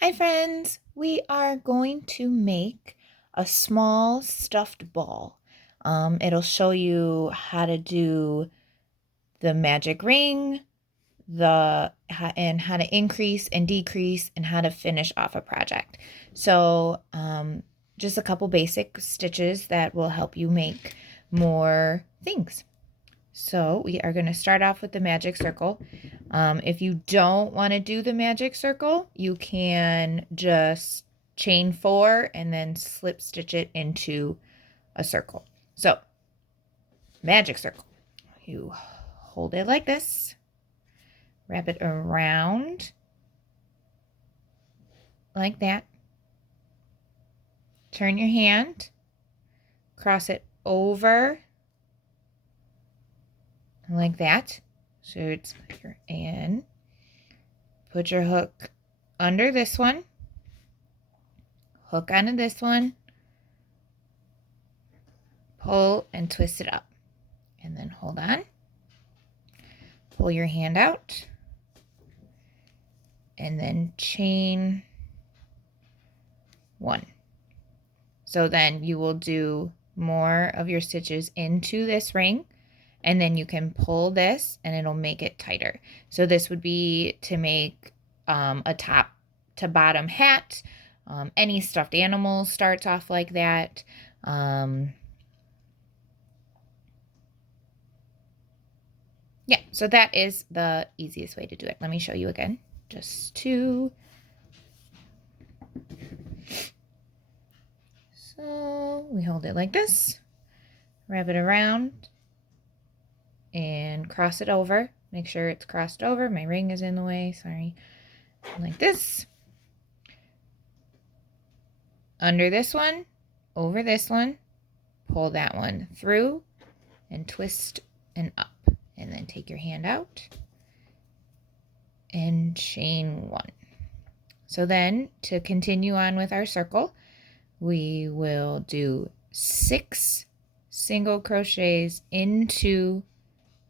Hi friends, we are going to make a small stuffed ball. It'll show you how to do the magic ring, and how to increase and decrease and how to finish off a project. So just a couple basic stitches that will help you make more things. So we are going to start off with the magic circle. If you don't want to do the magic circle, you can just chain 4 and then slip stitch it into a circle. So magic circle, you hold it like this, wrap it around like that, turn your hand, cross it over like that. So it's here, and put your hook under this one, hook onto this one, pull and twist it up, and then hold on, pull your hand out, and then chain 1. So then you will do more of your stitches into this ring, and then you can pull this and it'll make it tighter. So this would be to make a top to bottom hat. Any stuffed animal starts off like that. Yeah, so that is the easiest way to do it. Let me show you again. Just 2. So we hold it like this, wrap it around, and cross it over. Make sure it's crossed over. My ring is in the way, sorry. Like this. Under this one, over this one, pull that one through and twist and up. And then take your hand out and chain 1. So then to continue on with our circle, we will do 6 single crochets into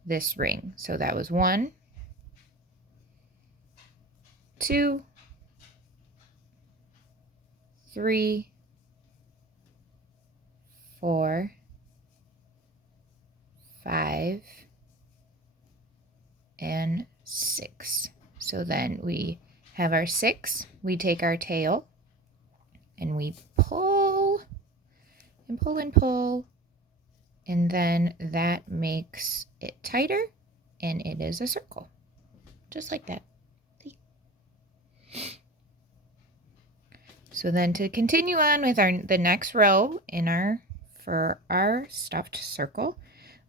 this ring. So that was 1, 2, 3, 4, 5, and 6. So then we have our 6, we take our tail and we pull and pull and pull, and then that makes it tighter and it is a circle, just like that. So then to continue on with the next row for our stuffed circle,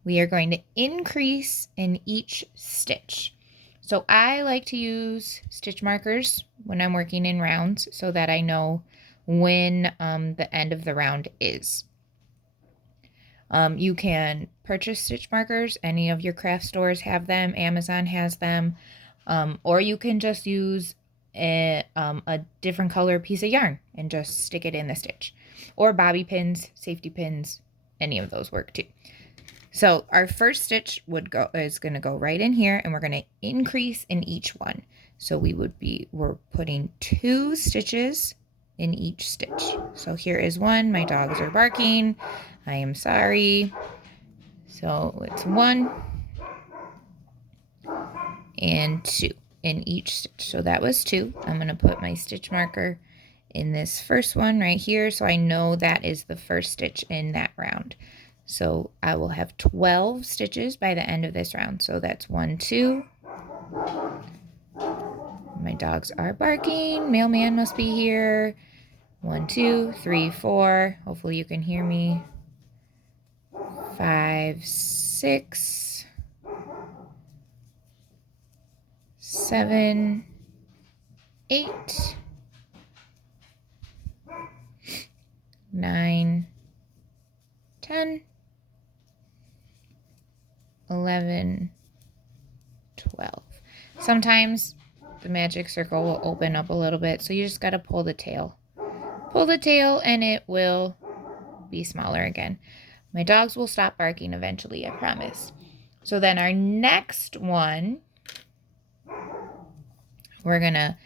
we are going to increase in each stitch. So I like to use stitch markers when I'm working in rounds so that I know when the end of the round is. You can purchase stitch markers. Any of your craft stores have them. Amazon has them. Or you can just use a different color piece of yarn and just stick it in the stitch. Or bobby pins, safety pins, any of those work too. So our first stitch is going to go right in here, and we're going to increase in each one. So we're putting 2 stitches in each stitch. So here is 1. My dogs are barking. I am sorry. So it's 1 and 2 in each stitch. So that was 2. I'm going to put my stitch marker in this first one right here, so I know that is the first stitch in that round. So I will have 12 stitches by the end of this round. So that's 1, 2. My dogs are barking. Mailman must be here. 1, 2, 3, 4. Hopefully you can hear me. 5, 6, 7, 8, 9, 10, 11, 12. Sometimes the magic circle will open up a little bit, so you just got to pull the tail. Pull the tail and it will be smaller again. My dogs will stop barking eventually, I promise. So then our next one, we're going to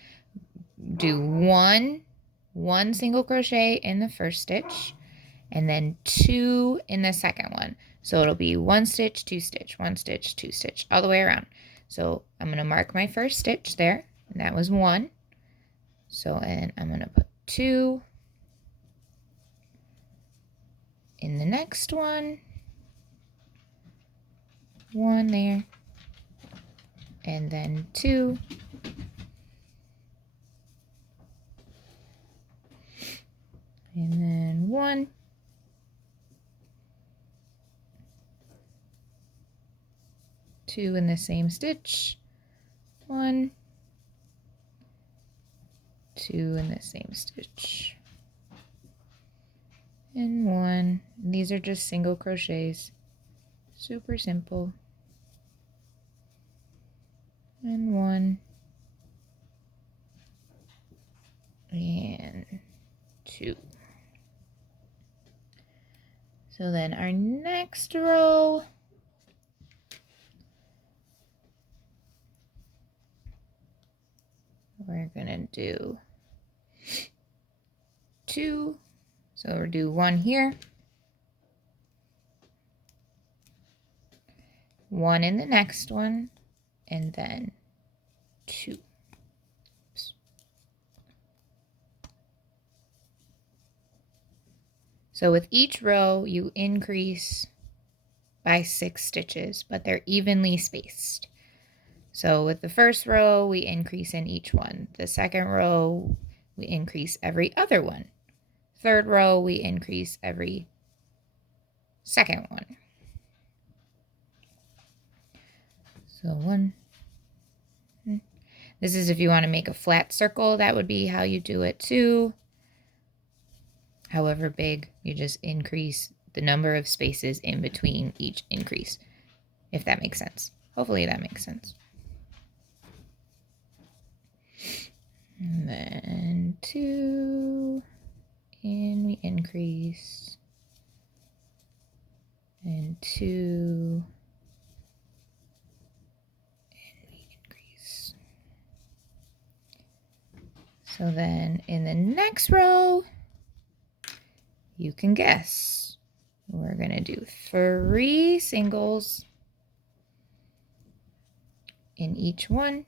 do one single crochet in the first stitch and then 2 in the second one. So it'll be 1 stitch, 2 stitch, 1 stitch, 2 stitch, all the way around. So I'm going to mark my first stitch there, and that was 1. So, and I'm going to put 2 in the next one, 1 there, and then 2. And then 1. 2 in the same stitch, 1, 2 in the same stitch, and 1. And these are just single crochets, super simple, and 1, and 2. So then our next row, we're gonna do 2. So we'll do 1 here, 1 in the next one, and then 2. Oops. So with each row, you increase by 6 stitches, but they're evenly spaced. So with the first row, we increase in each one. The second row, we increase every other one. Third row, we increase every second one. So 1. This is if you want to make a flat circle, that would be how you do it too. However big, you just increase the number of spaces in between each increase, if that makes sense. Hopefully that makes sense. And then 2, and we increase, and 2, and we increase. So then in the next row, you can guess. We're going to do 3 singles in each one.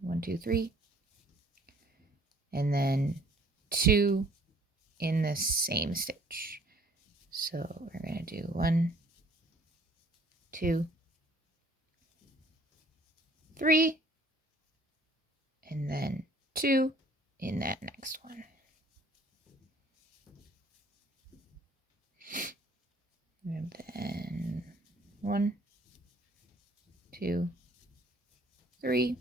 1, 2, 3. And then 2 in the same stitch. So we're going to do 1, 2, 3, and then 2 in that next one. And then 1, 2, 3,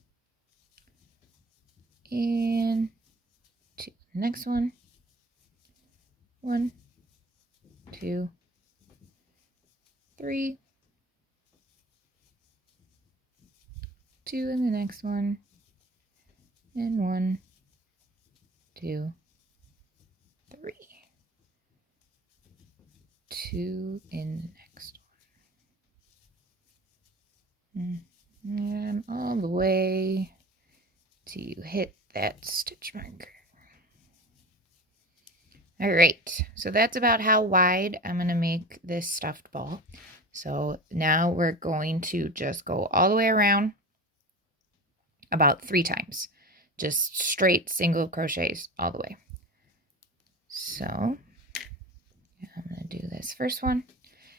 and 2. Next one. 1, 2, 3, 2 in the next one, and 1, 2, 3. 2 in the next one. And all the way till you hit that stitch marker. All right, so that's about how wide I'm going to make this stuffed ball. So now we're going to just go all the way around about 3 times. Just straight single crochets all the way. So I'm going to do this first one,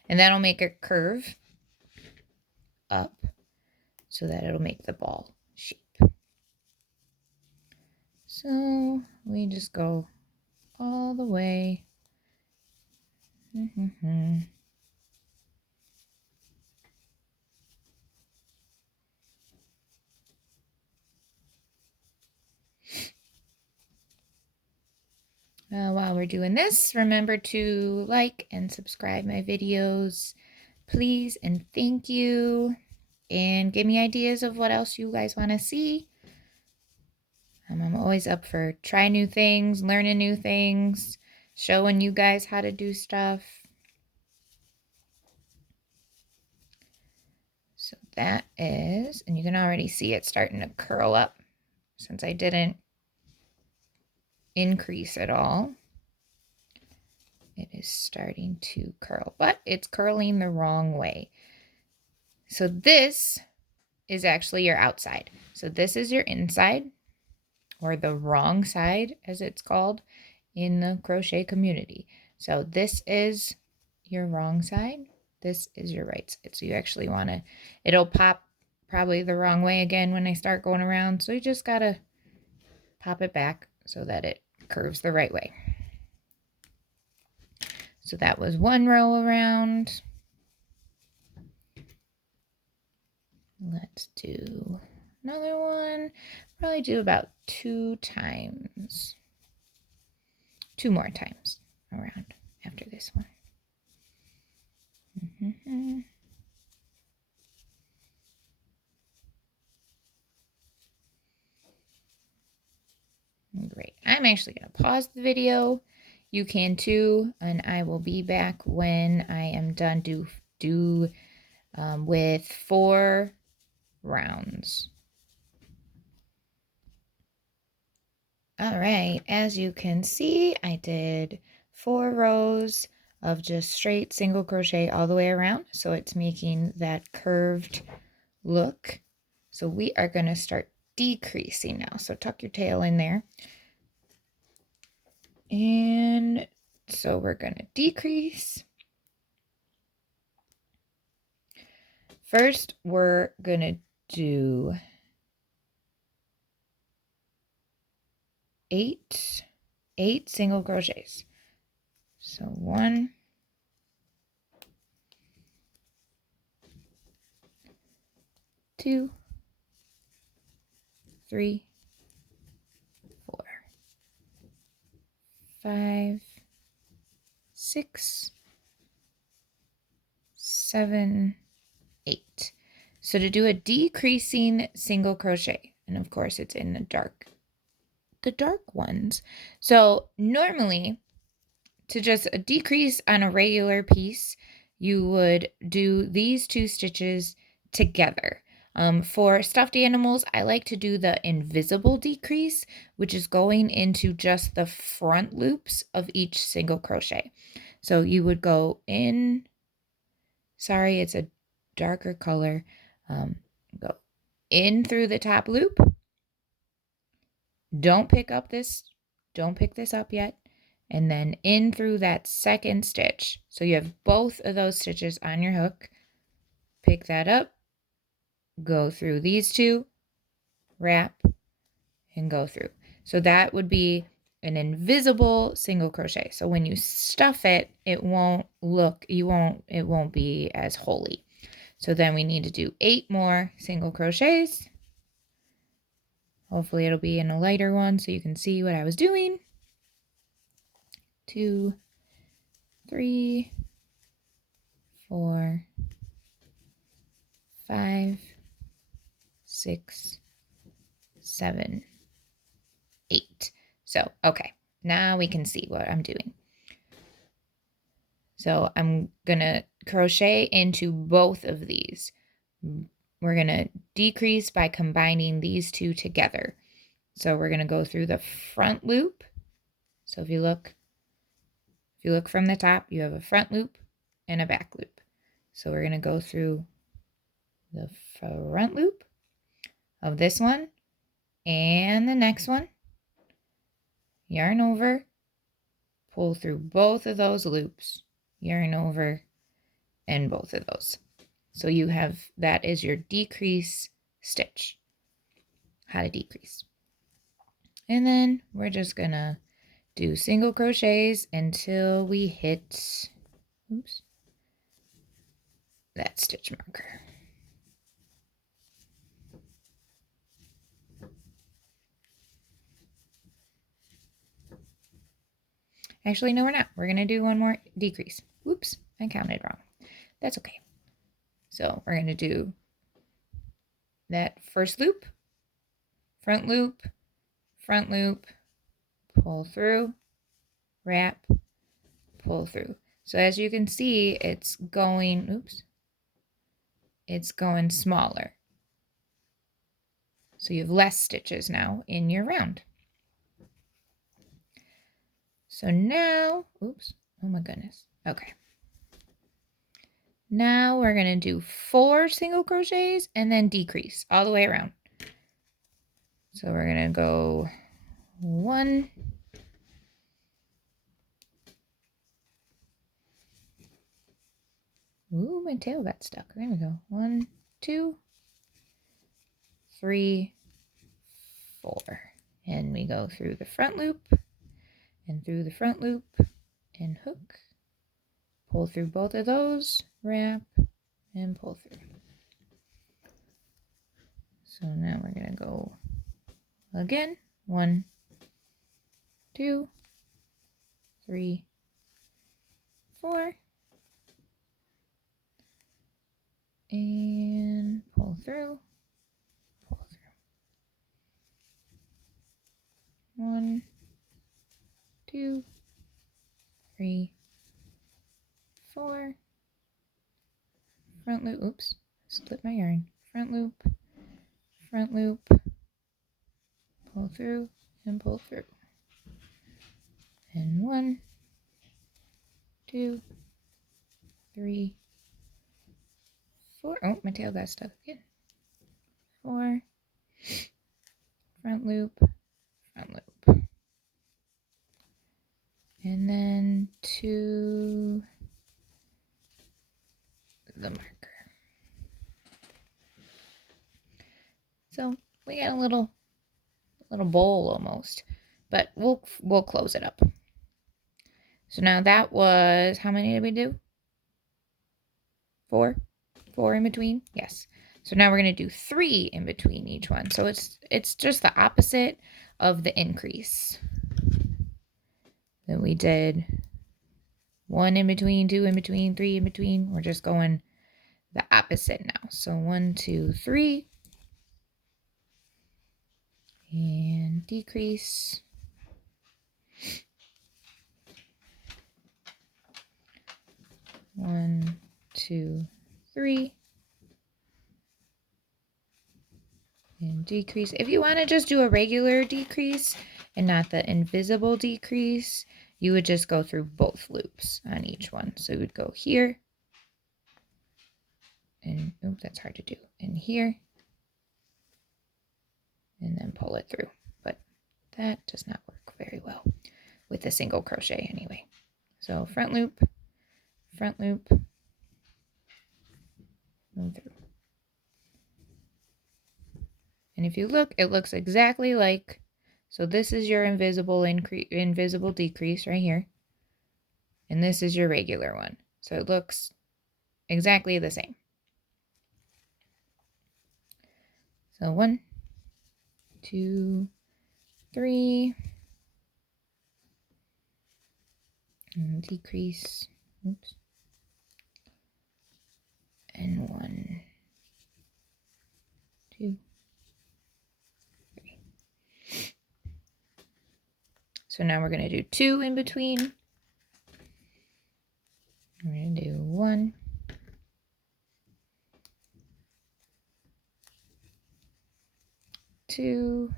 and that'll make a curve up so that it'll make the ball shape. So we just go all the way. While we're doing this, remember to like and subscribe my videos, please, and thank you. And give me ideas of what else you guys want to see. I'm always up for trying new things, learning new things, showing you guys how to do stuff. So that is, and you can already see it starting to curl up since I didn't increase at all. It is starting to curl, but it's curling the wrong way. So this is actually your outside. So this is your inside, or the wrong side as it's called in the crochet community. So this is your wrong side. This is your right side. So you actually want to, it'll pop probably the wrong way again when I start going around. So you just got to pop it back so that it curves the right way. So that was one row around. Let's do another one. Probably do about 2 times. 2 more times around after this one. Great. I'm actually going to pause the video. You can too, and I will be back when I am done with 4 rounds. All right, as you can see, I did 4 rows of just straight single crochet all the way around, so it's making that curved look. So we are going to start decreasing now. So tuck your tail in there. And so we're going to decrease. First, we're going to do 8 single crochets. So 1, 2, 3, 4, 5, 6, 7, 8. So to do a decreasing single crochet, and of course it's in the dark ones. So normally to just decrease on a regular piece, you would do these 2 stitches together. For stuffed animals, I like to do the invisible decrease, which is going into just the front loops of each single crochet. So you would go in, sorry, it's a darker color, go in through the top loop. Don't pick this up yet. And then in through that second stitch. So you have both of those stitches on your hook. Pick that up, go through these 2, wrap, and go through. So that would be an invisible single crochet. So when you stuff it, it won't be as holy. So then we need to do 8 more single crochets. Hopefully it'll be in a lighter one so you can see what I was doing. 2, 3, 4, 5, 6, 7, 8. So, okay, now we can see what I'm doing. So I'm gonna crochet into both of these. We're gonna decrease by combining these 2 together. So we're gonna go through the front loop. So if you look from the top, you have a front loop and a back loop. So we're gonna go through the front loop of this one and the next one, yarn over, pull through both of those loops, yarn over, and both of those. So you have, that is your decrease stitch, how to decrease. And then we're just gonna do single crochets until we hit, oops, that stitch marker. Actually, no, we're not. We're gonna do one more decrease. Oops, I counted wrong. That's okay. So we're gonna do that first loop, front loop, pull through, wrap, pull through. So as you can see, it's going, oops, it's going smaller. So you have less stitches now in your round. So now, oops, oh my goodness. Okay. Now we're going to do 4 single crochets and then decrease all the way around. So we're going to go 1, ooh, my tail got stuck. There we go. 1, 2, 3, 4. And we go through the front loop and through the front loop and hook. Pull through both of those, wrap, and pull through. So now we're going to go again. 1, 2, 3, 4. And pull through, pull through. 1, 2, 3, 4. Front loop, oops, split my yarn. Front loop, pull through, and pull through. And 1, 2, 3, 4. Oh, my tail got stuck again. 4. Front loop, and then to the marker. So we got a little bowl almost, but we'll close it up. So now that was, how many did we do? 4? 4 in between? Yes. So now we're going to do 3 in between each one. So it's just the opposite of the increase. Then we did 1 in between, 2 in between, 3 in between. We're just going the opposite now. So 1, 2, 3. And decrease. 1, 2, 3. And decrease. If you want to just do a regular decrease and not the invisible decrease, you would just go through both loops on each one. So you would go here, and oh, that's hard to do, and here, and then pull it through. But that does not work very well with a single crochet anyway. So front loop, move through. And if you look, it looks exactly like, so this is your invisible decrease right here. And this is your regular one. So it looks exactly the same. So 1, 2, 3. And decrease. Oops. And 1, 2, 3. So now we're going to do 2 in between. We're going to do 1, 2,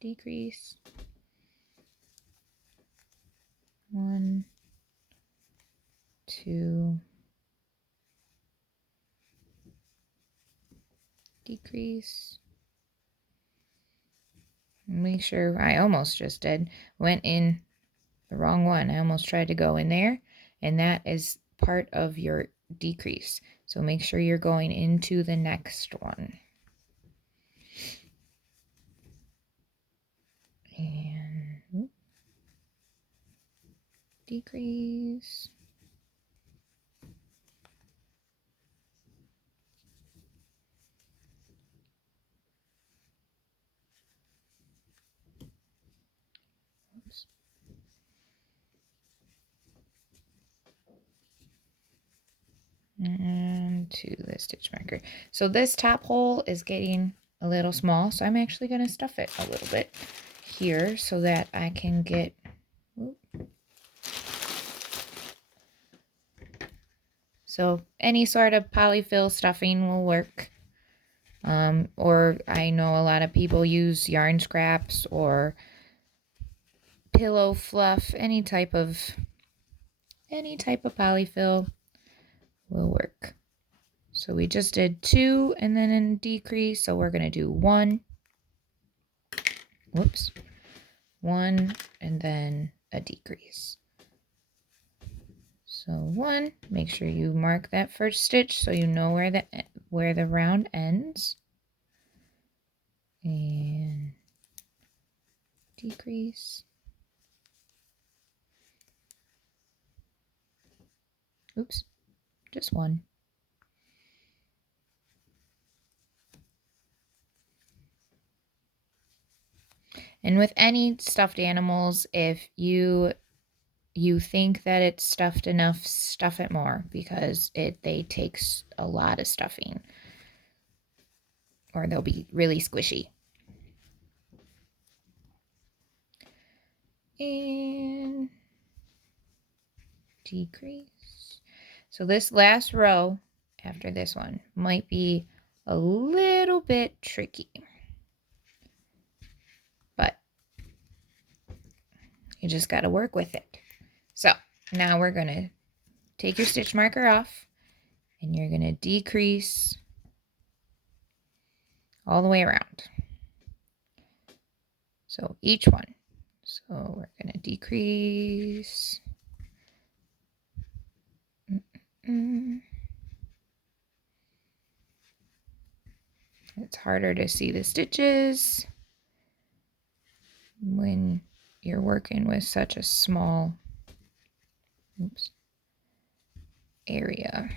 decrease, 1, 2, decrease. Make sure, I almost just did, went in the wrong one. I almost tried to go in there, and that is part of your decrease. So make sure you're going into the next one. And decrease. Oops. And to the stitch marker. So this top hole is getting a little small, so I'm actually going to stuff it a little bit here so that I can get, so any sort of polyfill stuffing will work. Or I know a lot of people use yarn scraps or pillow fluff. Any type of polyfill will work. So we just did 2 and then in decrease. So we're going to do 1. Whoops. 1 and then a decrease. So 1, make sure you mark that first stitch so you know where the round ends. And decrease. Oops, just 1. And with any stuffed animals, if you think that it's stuffed enough, stuff it more, because they take a lot of stuffing, or they'll be really squishy. And decrease. So this last row after this one might be a little bit tricky, but you just got to work with it. So now we're going to take your stitch marker off and you're going to decrease all the way around. So each one. So we're going to decrease. It's harder to see the stitches when you're working with such a small area.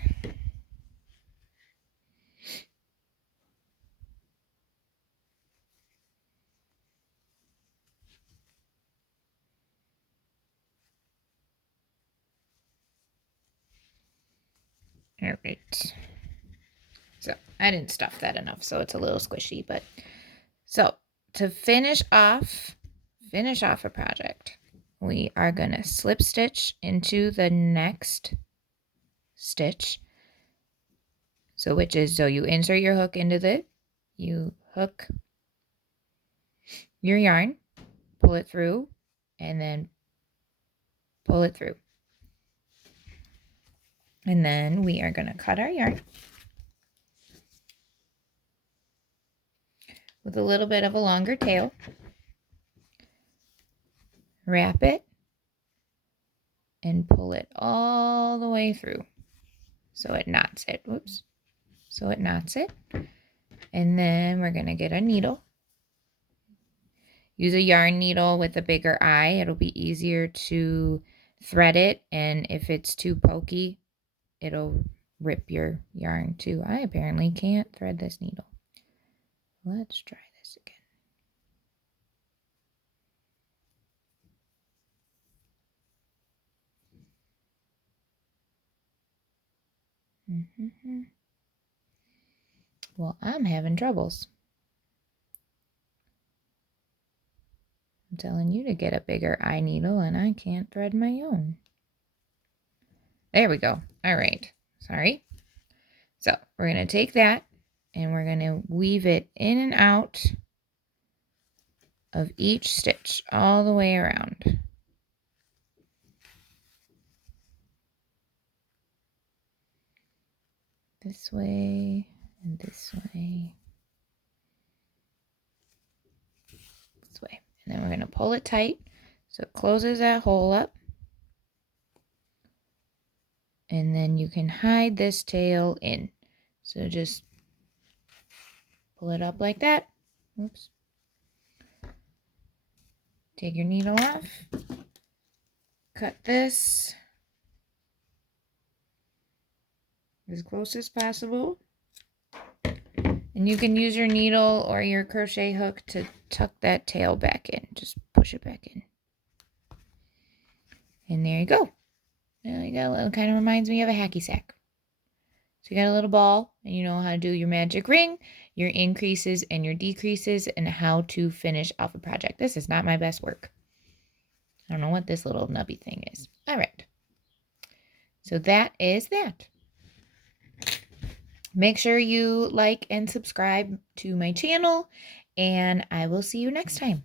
All right. So I didn't stuff that enough, so it's a little squishy, but so to finish off a project, we are going to slip stitch into the next stitch. So you insert your hook into you hook your yarn, pull it through, and then pull it through. And then we are going to cut our yarn with a little bit of a longer tail. Wrap it and pull it all the way through so it knots it. Whoops. So it knots it. And then we're going to get a needle. Use a yarn needle with a bigger eye. It'll be easier to thread it, and if it's too pokey, it'll rip your yarn too. I apparently can't thread this needle. Let's try this again. Well, I'm having troubles. I'm telling you to get a bigger eye needle, and I can't thread my own. There we go. All right. Sorry. So we're going to take that, and we're going to weave it in and out of each stitch all the way around. This way and this way. This way. And then we're going to pull it tight so it closes that hole up. And then you can hide this tail in. So just pull it up like that. Oops. Take your needle off. Cut this as close as possible. And you can use your needle or your crochet hook to tuck that tail back in. Just push it back in. And there you go. Now you got a little, kind of reminds me of a hacky sack. So you got a little ball, and you know how to do your magic ring, your increases and your decreases, and how to finish off a project. This is not my best work. I don't know what this little nubby thing is. All right. So that is that. Make sure you like and subscribe to my channel, and I will see you next time.